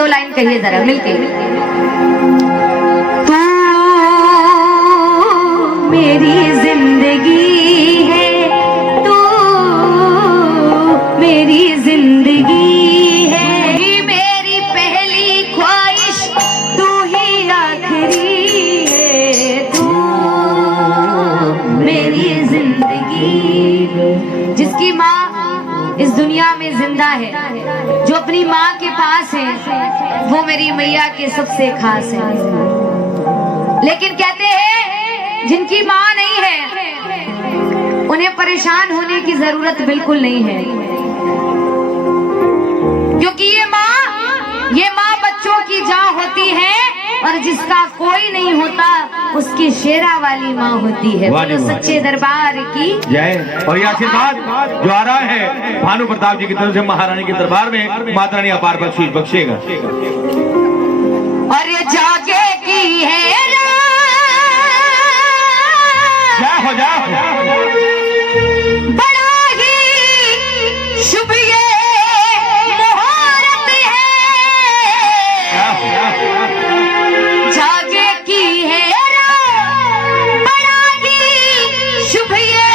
दो लाइन कहिए जरा मिलके। तू मेरी जिंदगी है, तू मेरी जिंदगी है, मेरी पहली ख्वाहिश तू ही आखिरी है, तू मेरी जिंदगी। जिसकी माँ इस दुनिया में जिंदा है, जो अपनी माँ के पास है, वो मेरी मैया के सबसे खास है। लेकिन कहते हैं जिनकी माँ नहीं है उन्हें परेशान होने की जरूरत बिल्कुल नहीं है, क्योंकि ये माँ बच्चों की जान होती है और जिसका कोई नहीं होता उसकी शेरा वाली माँ होती है। बोलो सच्चे दरबार की जय। और ये आशीर्वाद जो आ रहा है भानु प्रताप जी की तरफ से महारानी के दरबार में, माता रानी अपार बख्शीश बख्शेगा। और ये जागे की है बड़ा ही शुभ ये मुहूर्त है, जागे की है बड़ा ही शुभ ये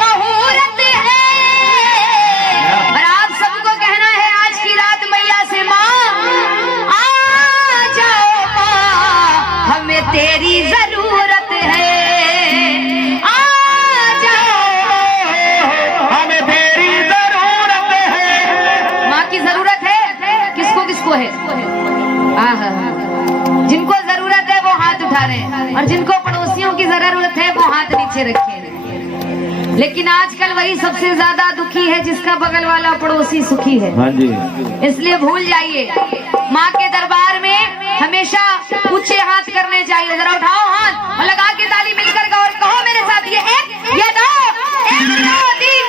मुहूर्त है। और आप सबको कहना है आज की रात मैया से, माँ आ जाओ माँ हमें तेरी जरूरत है, है। जिनको जरूरत है वो हाथ उठा रहे हैं और जिनको पड़ोसियों की जरूरत है वो हाथ नीचे रखे। लेकिन आजकल वही सबसे ज्यादा दुखी है जिसका बगल वाला पड़ोसी सुखी है। हाँ जी। इसलिए भूल जाइए, माँ के दरबार में हमेशा ऊंचे हाथ करने चाहिए। जरा उठाओ हाथ और लगा के ताली मिलकर गौर कहो मेरे साथ, ये एक, ये दो, एक, दो, तीन।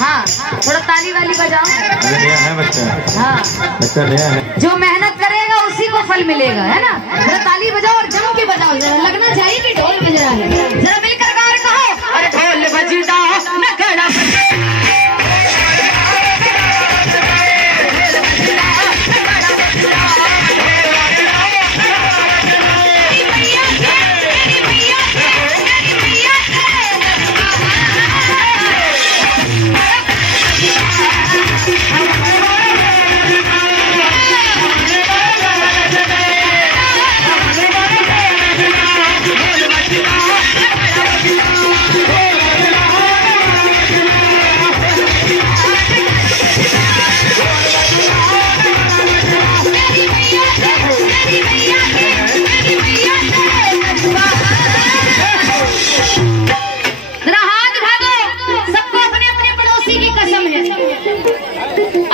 हाँ थोड़ा ताली वाली बजाओ। नया है बच्चा। हाँ बच्चा नया है। जो मेहनत करेगा उसी को फल मिलेगा, है ना। जरा ताली बजाओ और जम के बजाओ, जरा लगना चाहिए कि ढोल बज रहा है। जरा मिलकर गार कहो, अरे ढोल बजदा नगड़ा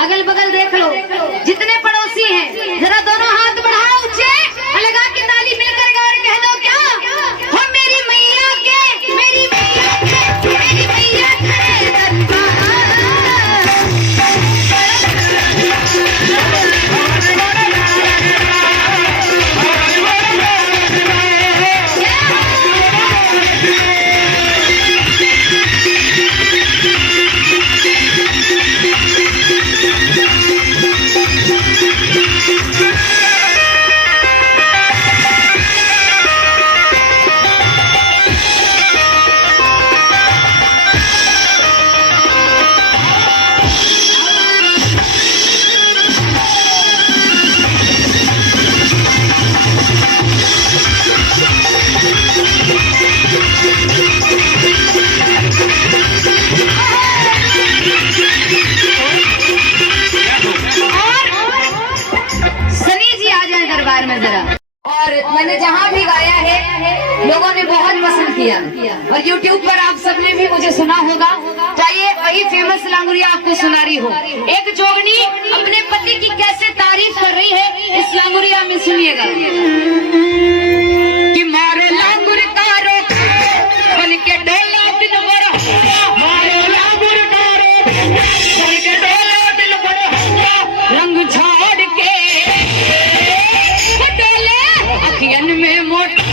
अगल बगल देख लो, जितने पड़ोसी हैं जरा दोनों हाथ बढ़ाओ ऊंचे और लगा के ताली मिलकर गार कह दो क्या, हो मेरी मैया के, मेरी मैया के, मेरी मैया के दरबार। में जरा। और मैंने जहाँ भी गाया है लोगों ने बहुत पसंद किया और YouTube पर आप सबने भी मुझे सुना होगा। चाहिए वही फेमस लांगुरिया आपको सुना रही हो। एक जोगनी अपने पति की कैसे तारीफ कर रही है इस लांगुरिया में सुनिएगा। कि मारे लांगुर कारो बन के डोला दिन भर, मारे लांगुर कारो बन के डोला दिन भर, रंग छोड़ के अखियन में मोटा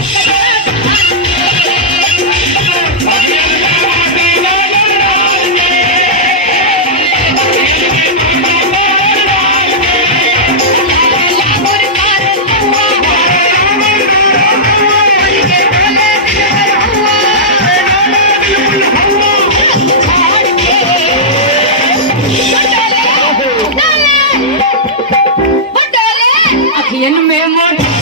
अखियन में मोटा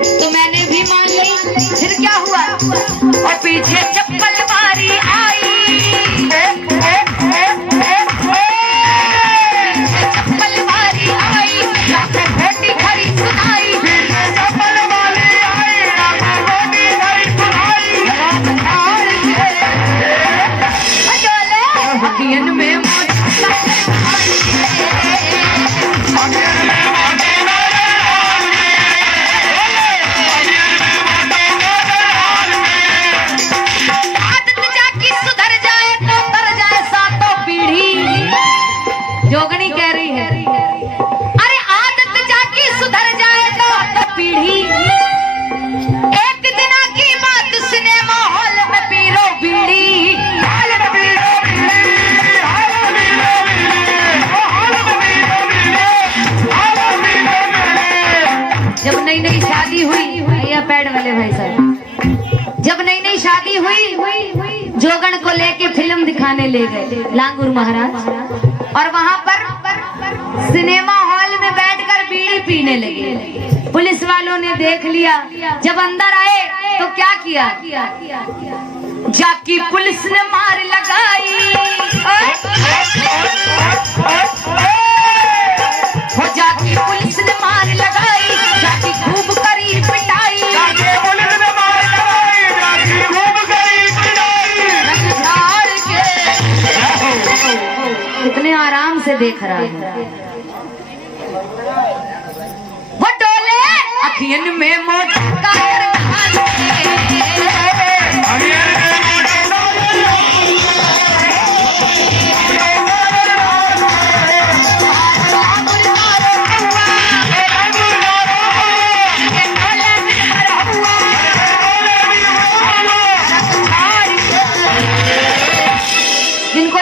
तो मैंने भी मान ली। फिर क्या हुआ और पीछे चप्पल मारी आई, चप्पल मारी आई, भोटी खरी सुनाई, चप्पल मारी आई, भोटी खरी सुनाई, अखियन में जोगण को लेके फिल्म दिखाने ले गए लांगूर महाराज, और वहां पर सिनेमा हॉल में बैठकर बीड़ी पीने लगे। पुलिस वालों ने देख लिया, जब अंदर आए तो क्या किया, जाकी पुलिस ने मार लगाई, हो जाकी पुलिस ने मार लगाई, जाकी खूब करी पिटाई, पुलिस ने मार लगाई, जाकी खूब करी पिटाई। रंग झाड़ के कितने आराम से देख रहा है। वो डोले अखियन में मोटा कायर जिनको